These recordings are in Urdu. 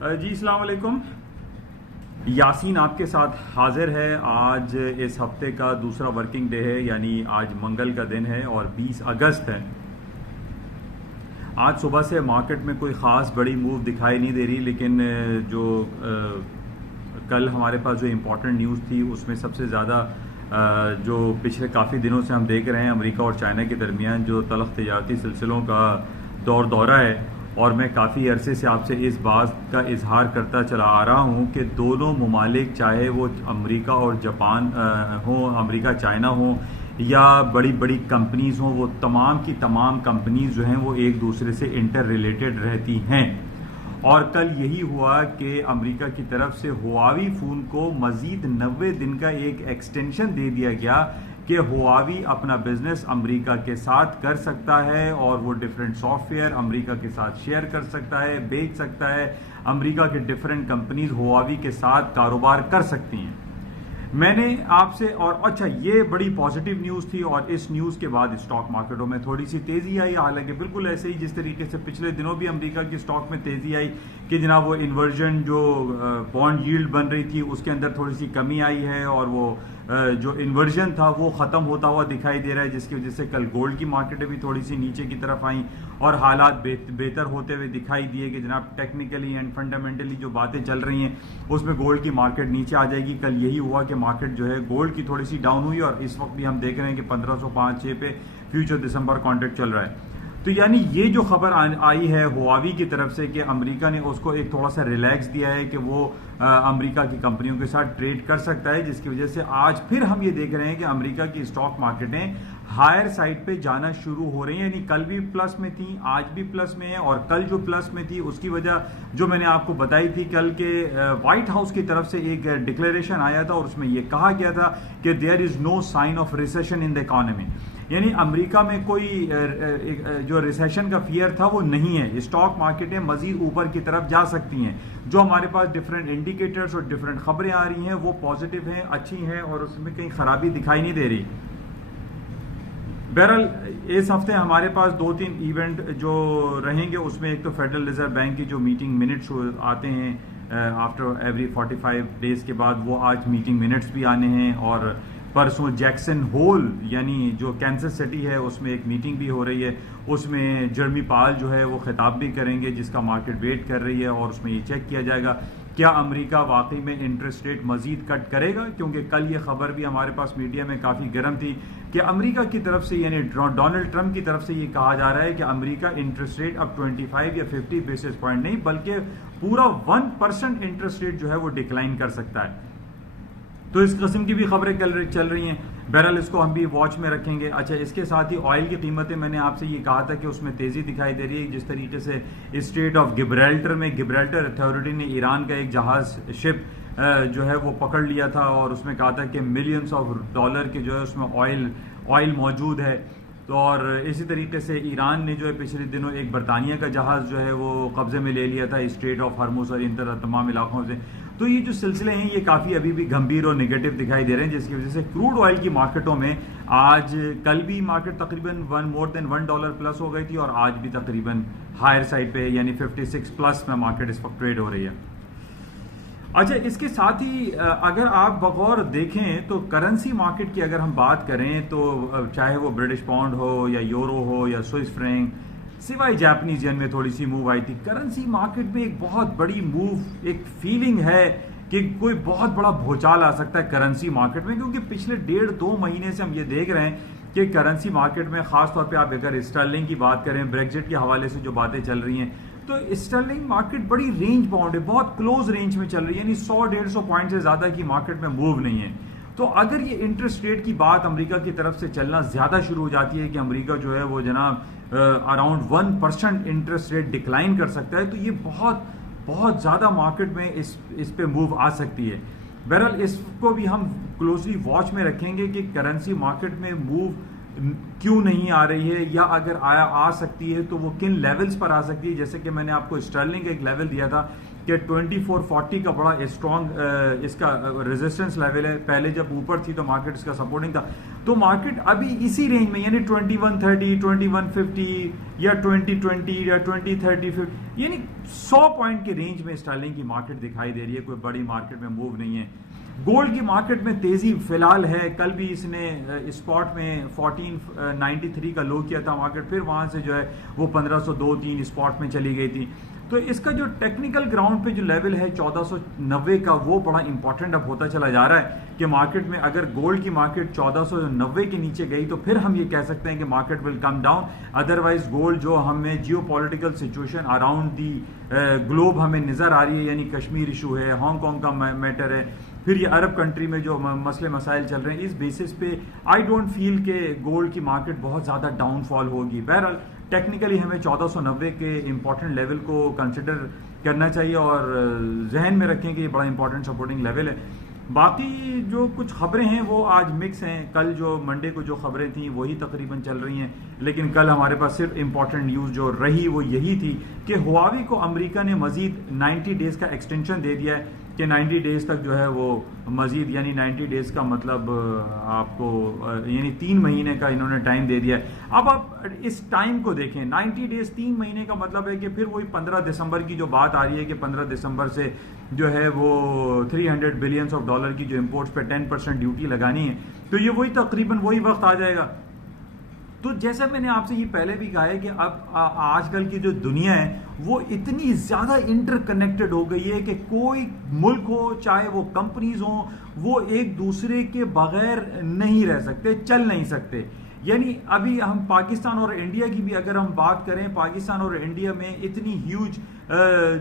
جی السلام علیکم. یاسین آپ کے ساتھ حاضر ہے. آج اس ہفتے کا دوسرا ورکنگ ڈے ہے، یعنی آج منگل کا دن ہے اور 20 اگست ہے. آج صبح سے مارکیٹ میں کوئی خاص بڑی موو دکھائی نہیں دے رہی، لیکن جو کل ہمارے پاس جو امپورٹنٹ نیوز تھی اس میں سب سے زیادہ جو پچھلے کافی دنوں سے ہم دیکھ رہے ہیں امریکہ اور چائنا کے درمیان جو تلخ تجارتی سلسلوں کا دورہ ہے، اور میں کافی عرصے سے آپ سے اس بات کا اظہار کرتا چلا آ رہا ہوں کہ دونوں ممالک، چاہے وہ امریکہ اور جاپان ہوں، امریکہ چائنا ہوں یا بڑی بڑی کمپنیز ہوں، وہ تمام کی تمام کمپنیز جو ہیں وہ ایک دوسرے سے انٹر ریلیٹڈ رہتی ہیں. اور کل یہی ہوا کہ امریکہ کی طرف سے ہواوی فون کو مزید 90 دن کا ایک ایکسٹینشن دے دیا گیا کہ ہواوی اپنا بزنس امریکہ کے ساتھ کر سکتا ہے اور وہ ڈیفرنٹ سافٹ ویئر امریکہ کے ساتھ شیئر کر سکتا ہے، بیچ سکتا ہے. امریکہ کے ڈیفرنٹ کمپنیز ہواوی کے ساتھ کاروبار کر سکتی ہیں. میں نے آپ سے اور اچھا یہ بڑی پازیٹیو نیوز تھی، اور اس نیوز کے بعد اسٹاک مارکیٹوں میں تھوڑی سی تیزی آئی. حالانکہ بالکل ایسے ہی جس طریقے سے پچھلے دنوں بھی امریکہ کی اسٹاک میں تیزی آئی کہ جناب وہ انورژن جو بانڈ ییلڈ بن رہی تھی اس کے اندر تھوڑی سی کمی آئی ہے، اور وہ جو انورژن تھا وہ ختم ہوتا ہوا دکھائی دے رہا ہے، جس کی وجہ سے کل گولڈ کی مارکیٹیں بھی تھوڑی سی نیچے کی طرف آئیں اور حالات بہتر ہوتے ہوئے دکھائی دیے کہ جناب ٹیکنیکلی اینڈ فنڈامنٹلی جو باتیں چل رہی ہیں اس میں گولڈ کی مارکیٹ نیچے آ جائے گی. کل یہی ہوا کہ مارکیٹ جو ہے گولڈ کی تھوڑی سی ڈاؤن ہوئی، اور اس وقت بھی ہم دیکھ رہے ہیں کہ 1505-6 پہ فیوچر دسمبر کانٹریکٹ چل رہا ہے. تو یعنی یہ جو خبر آئی ہے ہواوی کی طرف سے کہ امریکہ نے اس کو ایک تھوڑا سا ریلیکس دیا ہے کہ وہ امریکہ کی کمپنیوں کے ساتھ ٹریڈ کر سکتا ہے، جس کی وجہ سے آج پھر ہم یہ دیکھ رہے ہیں کہ امریکہ کی اسٹاک مارکیٹیں ہائر سائڈ پہ جانا شروع ہو رہی ہیں. یعنی کل بھی پلس میں تھیں، آج بھی پلس میں ہیں، اور کل جو پلس میں تھی اس کی وجہ جو میں نے آپ کو بتائی تھی کل کے وائٹ ہاؤس کی طرف سے ایک ڈکلیریشن آیا تھا اور اس میں یہ کہا گیا تھا کہ there is no sign of recession in the economy. یعنی امریکہ میں کوئی جو ریسیشن کا فیئر تھا وہ نہیں ہے. اسٹاک مارکیٹیں مزید اوپر کی طرف جا سکتی ہیں. جو ہمارے پاس ڈفرینٹ انڈیکیٹرز اور ڈفرینٹ خبریں آ رہی ہیں وہ پازیٹیو ہیں، اچھی ہیں، اور اس میں کہیں خرابی دکھائی نہیں دے رہی. بہرحال اس ہفتے ہمارے پاس 2-3 ایونٹ جو رہیں گے، اس میں ایک تو فیڈرل ریزرو بینک کی جو میٹنگ منٹس آتے ہیں آفٹر ایوری 45 ڈیز کے بعد، وہ آج میٹنگ منٹس بھی آنے ہیں. اور پرسوں جیکسن ہول یعنی جو کینسس سٹی ہے اس میں ایک میٹنگ بھی ہو رہی ہے، اس میں جرمی پال جو ہے وہ خطاب بھی کریں گے جس کا مارکیٹ ویٹ کر رہی ہے، اور اس میں یہ چیک کیا جائے گا کیا امریکہ واقعی میں انٹرسٹ ریٹ مزید کٹ کرے گا. کیونکہ کل یہ خبر بھی ہمارے پاس میڈیا میں کافی گرم تھی کہ امریکہ کی طرف سے یعنی ڈونلڈ ٹرمپ کی طرف سے یہ کہا جا رہا ہے کہ امریکہ انٹرسٹ ریٹ اب 25 یا 50 بیسس پوائنٹ نہیں بلکہ پورا 1% انٹرسٹ ریٹ جو ہے وہ ڈکلائن کر سکتا ہے. تو اس قسم کی بھی خبریں چل رہی ہیں. بہرحال اس کو ہم بھی واچ میں رکھیں گے. اچھا، اس کے ساتھ ہی آئل کی قیمتیں میں نے آپ سے یہ کہا تھا کہ اس میں تیزی دکھائی دے رہی ہے. جس طریقے سے اسٹریٹ آف گبرالٹر میں گبرالٹر اتھارٹی نے ایران کا ایک جہاز شپ جو ہے وہ پکڑ لیا تھا، اور اس میں کہا تھا کہ ملینز آف ڈالر کے جو ہے اس میں آئل موجود ہے. تو اور اسی طریقے سے ایران نے جو ہے پچھلے دنوں ایک برطانیہ کا جہاز جو ہے وہ قبضے میں لے لیا تھا اسٹریٹ آف ہرمز اور ان تمام علاقوں سے. تو یہ جو سلسلے ہیں یہ کافی ابھی بھی گمبھیر اور نیگیٹو دکھائی دے رہے ہیں، جس کی وجہ سے کروڈ آئل کی مارکیٹوں میں آج کل بھی مارکیٹ تقریباً مور دین $1 پلس ہو گئی تھی، اور آج بھی تقریباً ہائر سائڈ پہ یعنی 56 پلس میں مارکیٹ اس وقت ٹریڈ ہو رہی ہے. اچھا، اس کے ساتھ ہی اگر آپ بغور دیکھیں تو کرنسی مارکیٹ کی اگر ہم بات کریں تو چاہے وہ برٹش پاؤنڈ ہو یا یورو ہو یا سوئس فرینک، سوائے جاپنیز ین میں تھوڑی سی موو آئی تھی، کرنسی مارکیٹ میں ایک بہت بڑی موو، ایک فیلنگ ہے کہ کوئی بہت بڑا بھوچال آ سکتا ہے کرنسی مارکیٹ میں. کیونکہ پچھلے 1.5-2 مہینے سے ہم یہ دیکھ رہے ہیں کہ کرنسی مارکیٹ میں خاص طور پہ آپ اگر اسٹرلنگ کی بات کریں، بریگزٹ کے حوالے سے جو باتیں چل رہی ہیں، تو اسٹرلنگ مارکیٹ بڑی رینج باؤنڈ ہے، بہت کلوز رینج میں چل رہی ہے. یعنی 100-150 پوائنٹ سے زیادہ کی مارکیٹ میں موو نہیں ہے. تو اگر یہ انٹرسٹ ریٹ کی بات امریکہ کی طرف سے چلنا زیادہ شروع ہو جاتی ہے کہ امریکہ جو ہے وہ جناب اراؤنڈ 1% انٹرسٹ ریٹ ڈکلائن کر سکتا ہے، تو یہ بہت زیادہ مارکیٹ میں اس پہ موو آ سکتی ہے. بہرحال اس کو بھی ہم کلوزلی واچ میں رکھیں گے کہ کرنسی مارکیٹ میں موو کیوں نہیں آ رہی ہے، یا اگر آ سکتی ہے تو وہ کن لیولز پر آ سکتی ہے. جیسے کہ میں نے آپ کو اسٹرلنگ کا ایک لیول دیا تھا کہ 2440 کا بڑا اسٹرانگ اس کا ریزسٹنس لیول ہے. پہلے جب اوپر تھی تو مارکیٹ اس کا سپورٹنگ تھا. تو مارکیٹ ابھی اسی رینج میں یعنی 2130 2150 یا 2020 یا 2030 یعنی 100 پوائنٹ کے رینج میں اسٹرلنگ کی مارکیٹ دکھائی دے رہی ہے. کوئی بڑی مارکیٹ میں موو نہیں ہے. گولڈ کی مارکیٹ میں تیزی فی الحال ہے. کل بھی اس نے اسپاٹ میں 1493 کا لو کیا تھا مارکیٹ، پھر وہاں سے جو ہے وہ 1502-3 اسپاٹ میں چلی گئی تھی. تو اس کا جو ٹیکنیکل گراؤنڈ پہ جو لیول ہے 1490 کا، وہ بڑا امپورٹنٹ اب ہوتا چلا جا رہا ہے کہ مارکیٹ میں اگر گولڈ کی مارکیٹ 1490 کے نیچے گئی تو پھر ہم یہ کہہ سکتے ہیں کہ market will come down. Otherwise gold جو ہمیں geo political situation around the globe ہمیں نظر آ رہی ہے، یعنی کشمیر ایشو ہے، ہانگ کانگ کا میٹر ہے، پھر یہ عرب کنٹری میں جو مسئلے مسائل چل رہے ہیں، اس بیسس پہ آئی ڈونٹ فیل کہ گولڈ کی مارکیٹ بہت زیادہ ڈاؤن فال ہوگی. بہرحال ٹیکنیکلی ہمیں 1490 کے امپورٹنٹ لیول کو کنسیڈر کرنا چاہیے اور ذہن میں رکھیں کہ یہ بڑا امپورٹنٹ سپورٹنگ لیول ہے. باقی جو کچھ خبریں ہیں وہ آج مکس ہیں. کل جو منڈے کو جو خبریں تھیں وہی تقریباً چل رہی ہیں، لیکن کل ہمارے پاس صرف امپورٹنٹ نیوز جو رہی وہ یہی تھی کہ ہواوی کو امریکہ نے مزید 90 ڈیز کا ایکسٹینشن دے دیا ہے کہ 90 ڈیز تک جو ہے وہ مزید، یعنی 90 ڈیز کا مطلب آپ کو یعنی 3 مہینے کا انہوں نے ٹائم دے دیا ہے. اب آپ اس ٹائم کو دیکھیں، 90 ڈیز 3 مہینے کا مطلب ہے کہ پھر وہی 15 دسمبر کی جو بات آ رہی ہے کہ 15 دسمبر سے جو ہے وہ $300 بلین کی جو امپورٹس پہ 10% ڈیوٹی لگانی ہے. تو یہ وہی تقریباً وہی وقت آ جائے گا. تو جیسا میں نے آپ سے یہ پہلے بھی کہا ہے کہ اب آج کل کی جو دنیا ہے وہ اتنی زیادہ انٹر کنیکٹڈ ہو گئی ہے کہ کوئی ملک ہو، چاہے وہ کمپنیز ہوں، وہ ایک دوسرے کے بغیر نہیں رہ سکتے، چل نہیں سکتے. یعنی ابھی ہم پاکستان اور انڈیا کی بھی اگر ہم بات کریں، پاکستان اور انڈیا میں اتنی ہیوج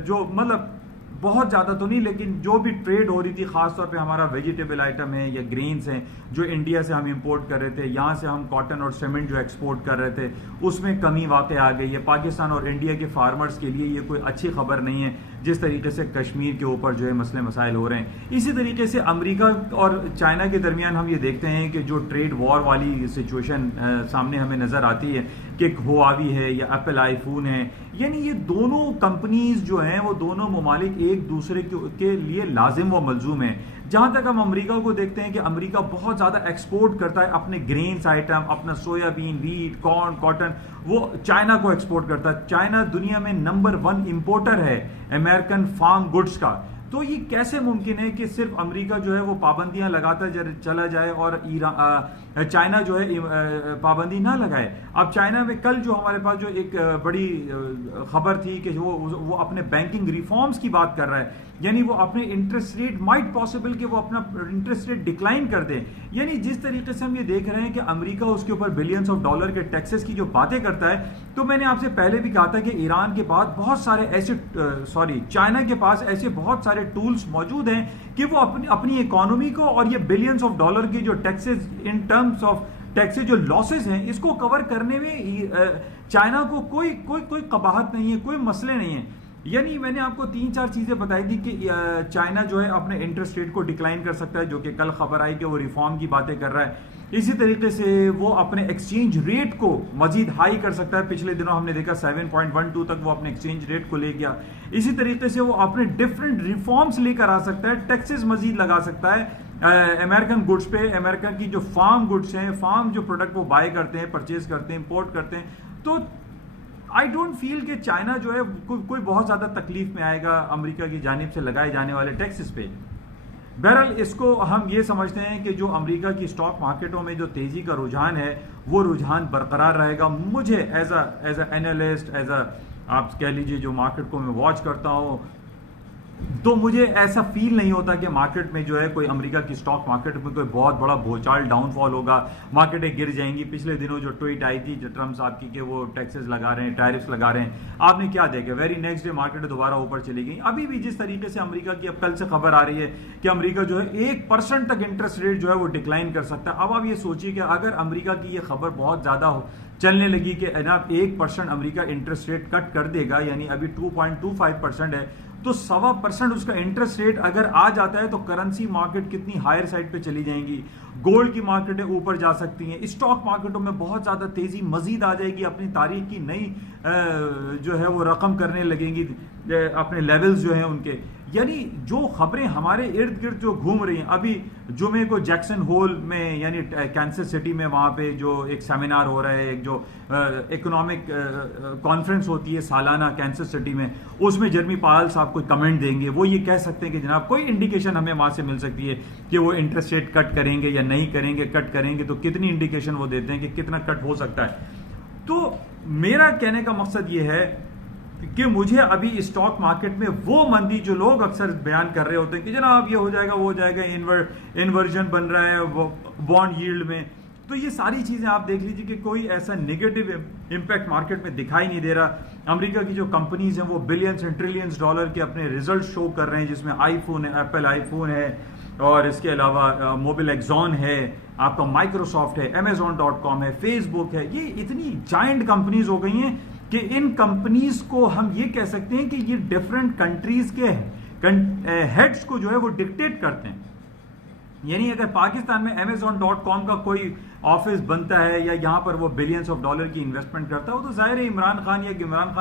جو مطلب بہت زیادہ تو نہیں لیکن جو بھی ٹریڈ ہو رہی تھی، خاص طور پہ ہمارا ویجیٹیبل آئٹم ہے یا گرینز ہیں جو انڈیا سے ہم امپورٹ کر رہے تھے، یہاں سے ہم کاٹن اور سیمنٹ جو ایکسپورٹ کر رہے تھے، اس میں کمی واقع آ گئی ہے. پاکستان اور انڈیا کے فارمرز کے لیے یہ کوئی اچھی خبر نہیں ہے جس طریقے سے کشمیر کے اوپر جو ہے مسئلے مسائل ہو رہے ہیں. اسی طریقے سے امریکہ اور چائنا کے درمیان ہم یہ دیکھتے ہیں کہ جو ٹریڈ وار والی سچویشن سامنے ہمیں نظر آتی ہے کہ ہواوی ہے یا ایپل آئی فون ہے، یعنی یہ دونوں کمپنیز جو ہیں وہ دونوں ممالک ایک دوسرے کے لیے لازم و ملزوم ہیں. جہاں تک ہم امریکہ کو دیکھتے ہیں کہ امریکہ بہت زیادہ ایکسپورٹ کرتا ہے اپنے گرینز آئٹم، اپنا سویا بین، ویٹ، کارن، کاٹن، وہ چائنا کو ایکسپورٹ کرتا ہے. چائنا دنیا میں نمبر 1 امپورٹر ہے امریکن فارم گڈز کا. تو یہ کیسے ممکن ہے کہ صرف امریکہ جو ہے وہ پابندیاں لگاتا چلا جائے اور چائنا جو ہے پابندی نہ لگائے؟ اب چائنا میں کل جو ہمارے پاس جو ایک بڑی خبر تھی کہ وہ اپنے بینکنگ ریفارمز کی بات کر رہا ہے، یعنی وہ اپنے انٹرسٹ ریٹ مائٹ پاسبل کہ وہ اپنا انٹرسٹ ریٹ ڈکلائن کر دیں. یعنی جس طریقے سے ہم یہ دیکھ رہے ہیں کہ امریکہ اس کے اوپر بلینز آف ڈالر کے ٹیکسز کی جو باتیں کرتا ہے، تو میں نے آپ سے پہلے بھی کہا تھا کہ ایران کے بعد بہت سارے ایسے چائنا کے پاس ایسے بہت سارے ٹولز موجود ہیں کہ وہ اپنی اکانومی کو اور یہ بلینز آف ڈالر کی جو taxes in terms of taxes جو لاسز ہیں اس کو کور کرنے میں چائنا کو کوئی قباحت نہیں ہے، کوئی مسئلے نہیں ہیں. یعنی میں نے آپ کو 3-4 چیزیں بتائی تھی کہ چائنا جو ہے اپنے انٹرسٹ ریٹ کو ڈکلائن کر سکتا ہے، جو کہ کل خبر آئی کہ وہ ریفارم کی باتیں کر رہا ہے. اسی طریقے سے وہ اپنے ایکسچینج ریٹ کو مزید ہائی کر سکتا ہے. پچھلے دنوں ہم نے دیکھا 7.12 تک وہ اپنے ایکسچینج ریٹ کو لے گیا. اسی طریقے سے وہ اپنے ڈفرنٹ ریفارمز لے کر آ سکتا ہے، ٹیکسز مزید لگا سکتا ہے امریکن گڈز پہ. امریکن کی جو فارم گڈز ہیں، فارم جو پروڈکٹ وہ بائی کرتے ہیں، پرچیز کرتے ہیں، امپورٹ کرتے ہیں، تو آئی ڈونٹ فیل کہ چائنا جو ہے کوئی بہت زیادہ تکلیف میں آئے گا امریکہ کی جانب سے لگائے جانے والے ٹیکسز پہ. بہرحال اس کو ہم یہ سمجھتے ہیں کہ جو امریکہ کی اسٹاک مارکیٹوں میں جو تیزی کا رجحان ہے وہ رجحان برقرار رہے گا. مجھے ایز اے اینالسٹ، آپ کہہ لیجیے جو مارکیٹ کو میں واچ کرتا ہوں، تو مجھے ایسا فیل نہیں ہوتا کہ مارکیٹ میں جو ہے کوئی امریکہ کی اسٹاک مارکیٹ میں کوئی بہت بڑا بھوچال ڈاؤن فال ہوگا، مارکیٹیں گر جائیں گی. پچھلے دنوں جو ٹویٹ آئی تھی جو ٹرمپ صاحب کی کہ وہ ٹیکسز لگا رہے ہیں، ٹیرفس لگا رہے ہیں، آپ نے کیا دیکھا؟ ویری نیکسٹ ڈے مارکیٹ دوبارہ اوپر چلی گئی. ابھی بھی جس طریقے سے امریکہ کی اب کل سے خبر آ رہی ہے کہ امریکہ جو ہے 1% تک انٹرسٹ ریٹ جو ہے وہ ڈکلائن کر سکتا ہے. اب آپ یہ سوچیے کہ اگر امریکہ کی یہ خبر بہت زیادہ چلنے لگی کہ جناب 1% امریکہ انٹرسٹ ریٹ کٹ کر دے گا، یعنی ابھی 2.25% ہے، تو 1.25% اس کا انٹرسٹ ریٹ اگر آ جاتا ہے تو کرنسی مارکیٹ کتنی ہائر سائڈ پہ چلی جائیں گی، گولڈ کی مارکیٹیں اوپر جا سکتی ہیں، اسٹاک مارکیٹوں میں بہت زیادہ تیزی مزید آ جائے گی، اپنی تاریخ کی نئی جو ہے وہ رقم کرنے لگیں گی، اپنے لیولز جو ہیں ان کے. یعنی جو خبریں ہمارے ارد گرد جو گھوم رہی ہیں، ابھی جمعے کو جیکسن ہول میں یعنی کینسس سٹی میں وہاں پہ جو ایک سیمینار ہو رہا ہے، ایک جو اکنامک کانفرنس ہوتی ہے سالانہ کینسس سٹی میں، اس میں جرمی پاول صاحب کوئی کمنٹ دیں گے، وہ یہ کہہ سکتے ہیں کہ جناب کوئی انڈیکیشن ہمیں وہاں سے مل سکتی ہے کہ وہ انٹرسٹ ریٹ کٹ کریں گے یا نہیں کریں گے، کٹ کریں گے تو کتنی انڈیکیشن وہ دیتے ہیں کہ کتنا کٹ ہو سکتا ہے. تو میرا کہنے کا مقصد یہ ہے کہ مجھے ابھی اسٹاک مارکیٹ میں وہ مندی جو لوگ اکثر بیان کر رہے ہوتے ہیں کہ جناب یہ ہو جائے گا وہ ہو جائے گا، انورژن بن رہا ہے بانڈ ییلڈ میں، تو یہ ساری چیزیں آپ دیکھ لیجیے کہ کوئی ایسا نیگیٹو امپیکٹ مارکیٹ میں دکھائی نہیں دے رہا. امریکہ کی جو کمپنیز ہیں وہ بلینز اینڈ ٹریلینز ڈالر کے اپنے ریزلٹ شو کر رہے ہیں، جس میں آئی فون ہے، ایپل آئی فون ہے، اور اس کے علاوہ موبل ایگزون ہے، آپ کا مائکروسافٹ ہے، Amazon.com ہے، فیس بک ہے. یہ اتنی جائنٹ کمپنیز ہو گئی ہیں کہ ان کمپنیز کو ہم یہ کہہ سکتے ہیں کہ یہ ڈفرینٹ کنٹریز کے ہیڈز کو جو ہے وہ ڈکٹیٹ کرتے ہیں. یعنی اگر پاکستان میں Amazon.com کا کوئی آفس بنتا ہے یا یہاں پر وہ بلینز آف ڈالر کی انویسٹمنٹ کرتا ہے، وہ تو ظاہر ہے عمران خان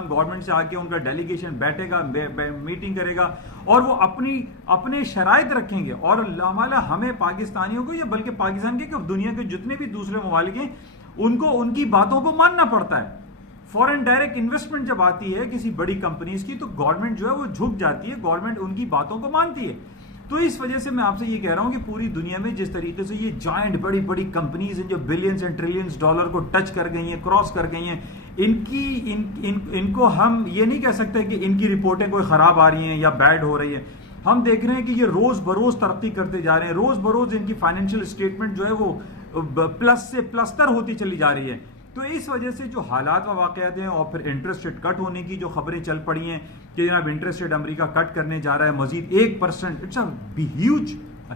گورنمنٹ سے آ کے ان کا ڈیلیگیشن بیٹھے گا، میٹنگ کرے گا اور وہ اپنے شرائط رکھیں گے. اور ہمیں پاکستانیوں کو یا بلکہ پاکستان کے دنیا کے جتنے بھی دوسرے ممالک ہیں ان کو ان کی باتوں کو ماننا پڑتا ہے. فورن ڈائریکٹ انویسٹمنٹ جب آتی ہے کسی بڑی کمپنیز کی تو گورنمنٹ جو ہے وہ جھک جاتی ہے، گورنمنٹ ان کی باتوں کو مانتی ہے. تو اس وجہ سے میں آپ سے یہ کہہ رہا ہوں کہ پوری دنیا میں جس طریقے سے یہ جائنٹ بڑی بڑی کمپنیز ہیں جو بلینز اینڈ ٹریلینز ڈالر کو ٹچ کر گئی ہیں، کراس کر گئی ہیں، ان کو ہم یہ نہیں کہہ سکتے کہ ان کی رپورٹیں کوئی خراب آ رہی ہیں یا بیڈ ہو رہی ہیں. ہم دیکھ رہے ہیں کہ یہ روز بروز ترقی کرتے جا رہے ہیں، روز بروز ان کی فائنینشیل اسٹیٹمنٹ جو ہے وہ پلس سے پلستر ہوتی چلی جا رہی ہے. تو اس وجہ سے جو حالات و واقعات ہیں اور پھر انٹرسٹ ریٹ کٹ ہونے کی جو خبریں چل پڑی ہیں کہ جناب انٹرسٹ ریٹ امریکہ کٹ کرنے جا رہا ہے مزید 1%، اٹس اے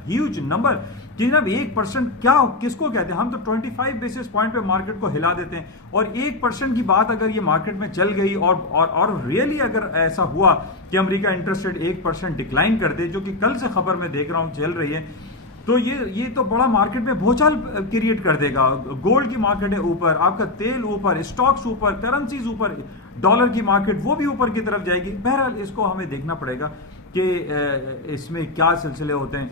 ہیوج نمبر. کہ جناب 1% کیا کس کو کہتے ہیں؟ ہم تو 25 بیسس پوائنٹ پہ مارکیٹ کو ہلا دیتے ہیں، اور 1% کی بات اگر یہ مارکیٹ میں چل گئی اور ریئلی اگر ایسا ہوا کہ امریکہ انٹرسٹ ریٹ 1% ڈکلائن کر دے، جو کہ کل سے خبر میں دیکھ رہا ہوں چل رہی ہے، تو یہ تو بڑا مارکیٹ میں بھوچال کریٹ کر دے گا. گولڈ کی مارکیٹ ہے اوپر، آپ کا تیل اوپر، اسٹاکس اوپر، کرنسیز اوپر، ڈالر کی مارکیٹ وہ بھی اوپر کی طرف جائے گی. بہرحال اس کو ہمیں دیکھنا پڑے گا کہ اس میں کیا سلسلے ہوتے ہیں.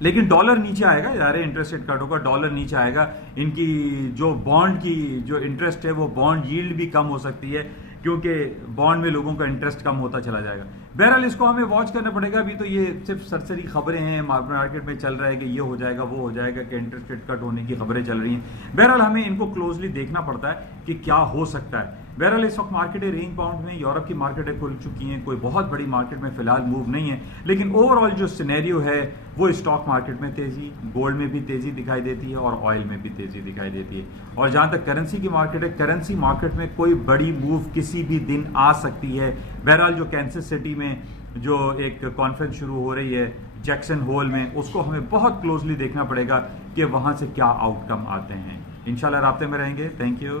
لیکن ڈالر نیچے آئے گا، ظاہر انٹرسٹ ریٹ کٹ ہوگا، ڈالر نیچے آئے گا. ان کی جو بانڈ کی جو انٹرسٹ ہے وہ بانڈ ییلڈ بھی کم ہو سکتی ہے کیونکہ بانڈ میں لوگوں کا انٹرسٹ کم ہوتا چلا جائے گا. بہرحال اس کو ہمیں واچ کرنا پڑے گا. ابھی تو یہ صرف سرسری خبریں ہیں، مارکیٹ میں چل رہا ہے کہ یہ ہو جائے گا وہ ہو جائے گا، کہ انٹرسٹ ریٹ کٹ ہونے کی خبریں چل رہی ہیں. بہرحال ہمیں ان کو کلوزلی دیکھنا پڑتا ہے کہ کیا ہو سکتا ہے. بہرحال اس وقت مارکیٹیں رینج باؤنڈ میں، یورپ کی مارکیٹیں کھل چکی ہیں، کوئی بہت بڑی مارکیٹ میں فی الحال موو نہیں ہے. لیکن اوور آل جو سینیریو ہے وہ اسٹاک مارکیٹ میں تیزی، گولڈ میں بھی تیزی دکھائی دیتی ہے اور آئل میں بھی تیزی دکھائی دیتی ہے. اور جہاں تک کرنسی کی مارکیٹ ہے، کرنسی مارکیٹ میں کوئی بڑی موو کسی بھی دن آ سکتی ہے. بہرحال جو کینسس سٹی میں جو ایک کانفرنس شروع ہو رہی ہے جیکسن ہول میں، اس کو ہمیں بہت کلوزلی دیکھنا پڑے گا کہ وہاں سے کیا آؤٹ کم آتے ہیں. انشاءاللہ رابطے میں رہیں گے. Thank you.